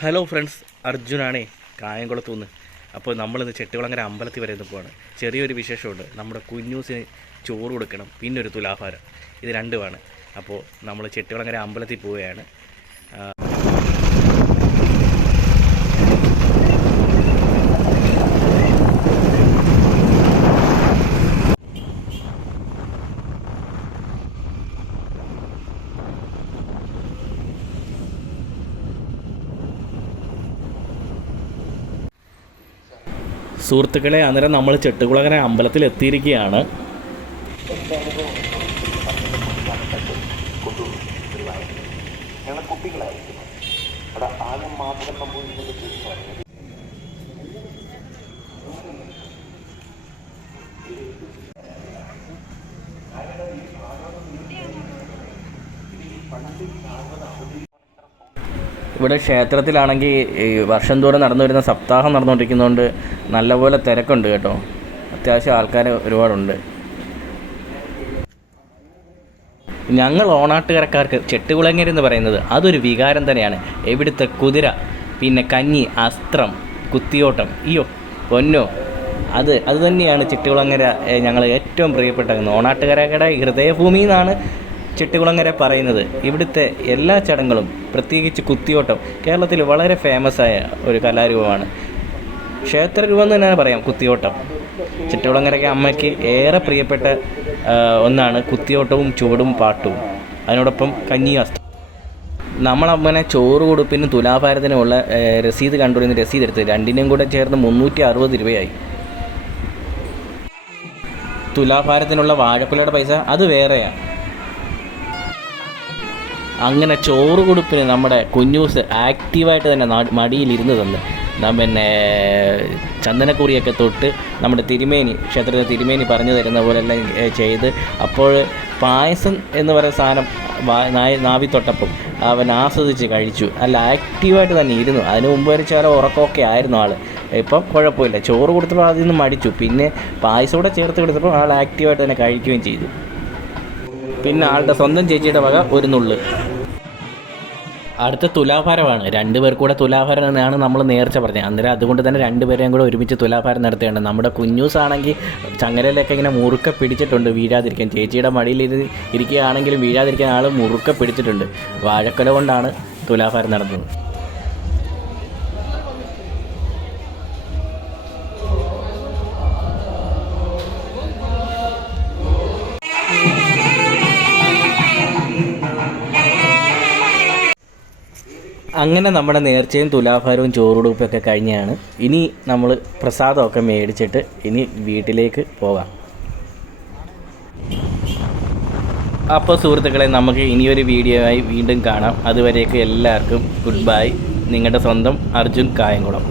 Hello friends, അർജുനാണേ കായംകുളത്തുനിന്ന്. അപ്പോൾ നമ്മളിന്ന് ചെട്ടികുളങ്ങര അമ്പലത്തിൽ വരെ ഒന്ന് പോവാണ്. ചെറിയൊരു വിശേഷമുണ്ട്. നമ്മുടെ കുഞ്ഞൂസിന് ചോറ് കൊടുക്കണം, പിന്നെ ഒരു തുലാഭാരം, ഇത് രണ്ടുമാണ്. അപ്പോൾ നമ്മൾ ചെട്ടികുളങ്ങര അമ്പലത്തിൽ പോവുകയാണ്. സുഹൃത്തുക്കളെ, അന്നേരം നമ്മൾ ചെട്ടികുളങ്ങര അമ്പലത്തിൽ എത്തിയിരിക്കുകയാണ്. ഇവിടെ ക്ഷേത്രത്തിലാണെങ്കിൽ വർഷം തോറും നടന്നു വരുന്ന സപ്താഹം നടന്നുകൊണ്ടിരിക്കുന്നതുകൊണ്ട് നല്ലപോലെ തിരക്കുണ്ട് കേട്ടോ. അത്യാവശ്യം ആൾക്കാർ ഒരുപാടുണ്ട്. ഞങ്ങൾ ഓണാട്ടുകരക്കാർക്ക് ചെട്ടികുളങ്ങര എന്ന് പറയുന്നത് അതൊരു വികാരം തന്നെയാണ്. ഇവിടുത്തെ കുതിര, പിന്നെ കഞ്ഞി, അസ്ത്രം, കുത്തിയോട്ടം, പൊന്നോ, അത് തന്നെയാണ് ചെട്ടികുളങ്ങര ഞങ്ങൾ ഏറ്റവും പ്രിയപ്പെട്ട ഓണാട്ടുകരയുടെ ഹൃദയഭൂമി എന്നാണ് ചെട്ടികുളങ്ങര പറയുന്നത്. ഇവിടുത്തെ എല്ലാ ചടങ്ങുകളും, പ്രത്യേകിച്ച് കുത്തിയോട്ടം, കേരളത്തിൽ വളരെ ഫേമസായ ഒരു കലാരൂപമാണ്. ക്ഷേത്രരൂപം എന്ന് തന്നെ പറയാം കുത്തിയോട്ടം. ചെട്ടികുളങ്ങരയ്ക്ക് അമ്മയ്ക്ക് ഏറെ പ്രിയപ്പെട്ട ഒന്നാണ് കുത്തിയോട്ടവും ചുവടും പാട്ടും, അതിനോടൊപ്പം കഞ്ഞിയും അസ്ത്രം. നമ്മളമ്മനെ ചോറ് കൊടുപ്പിനും തുലാഭാരത്തിനുമുള്ള രസീത് കണ്ടുവരുന്ന രസീത് എടുത്ത് രണ്ടിനും കൂടെ ചേർന്ന് 360 രൂപയായി. തുലാഭാരത്തിനുള്ള വാഴക്കുലയുടെ പൈസ അത് വേറെയാണ്. അങ്ങനെ ചോറ് കൊടുപ്പിന് നമ്മുടെ കുഞ്ഞൂസ് ആക്റ്റീവായിട്ട് തന്നെ മടിയിലിരുന്ന് തന്ന് പിന്നെ ചന്ദനക്കുറിയൊക്കെ തൊട്ട് നമ്മുടെ തിരുമേനി, ക്ഷേത്രത്തിലെ തിരുമേനി പറഞ്ഞു തരുന്ന പോലെല്ലാം ചെയ്ത്, അപ്പോൾ പായസം എന്ന് പറയുന്ന സാധനം നാവി തൊട്ടപ്പം അവൻ ആസ്വദിച്ച് കഴിച്ചു. നല്ല ആക്റ്റീവായിട്ട് തന്നെ ഇരുന്നു. അതിന് മുമ്പ് വരെ ചില ഉറക്കമൊക്കെ ആയിരുന്നു ആൾ. ഇപ്പം കുഴപ്പമില്ല. ചോറ് കൊടുത്തപ്പോൾ അതിൽ നിന്ന് മടിച്ചു. പിന്നെ പായസം കൂടെ ചേർത്ത് കൊടുത്തപ്പോൾ ആൾ ആക്റ്റീവായിട്ട് തന്നെ കഴിക്കുകയും ചെയ്തു. പിന്നെ ആളുടെ സ്വന്തം ചേച്ചിയുടെ വക ഒരു നുള്ള്. അടുത്ത തുലാഭാരമാണ്. 2 പേർ കൂടെ തുലാഭാരം എന്നാണ് നമ്മൾ നേർച്ച പറഞ്ഞത്. അന്നേരം അതുകൊണ്ട് തന്നെ 2 പേരെയും കൂടെ ഒരുമിച്ച് തുലാഭാരം നടത്തുകയാണ്. നമ്മുടെ കുഞ്ഞൂസാണെങ്കിൽ ചങ്ങലയിലൊക്കെ ഇങ്ങനെ മുറുക്കെ പിടിച്ചിട്ടുണ്ട് വീഴാതിരിക്കാൻ. ചേച്ചിയുടെ മടിയിൽ ഇരിക്കുകയാണെങ്കിലും വീഴാതിരിക്കാൻ ആൾ മുറുക്കെ പിടിച്ചിട്ടുണ്ട്. വാഴക്കൊല കൊണ്ടാണ് തുലാഭാരം നടന്നത്. അങ്ങനെ നമ്മുടെ നേർച്ചയും തുലാഭാരവും ചോറുടുപ്പൊക്കെ കഴിഞ്ഞാണ്. ഇനി നമ്മൾ പ്രസാദമൊക്കെ മേടിച്ചിട്ട് ഇനി വീട്ടിലേക്ക് പോകാം. അപ്പോൾ സുഹൃത്തുക്കളെ, നമുക്ക് ഇനിയൊരു വീഡിയോ ആയി വീണ്ടും കാണാം. അതുവരേക്ക് എല്ലാവർക്കും ഗുഡ് ബൈ. നിങ്ങളുടെ സ്വന്തം അർജുൻ കായംകുളം.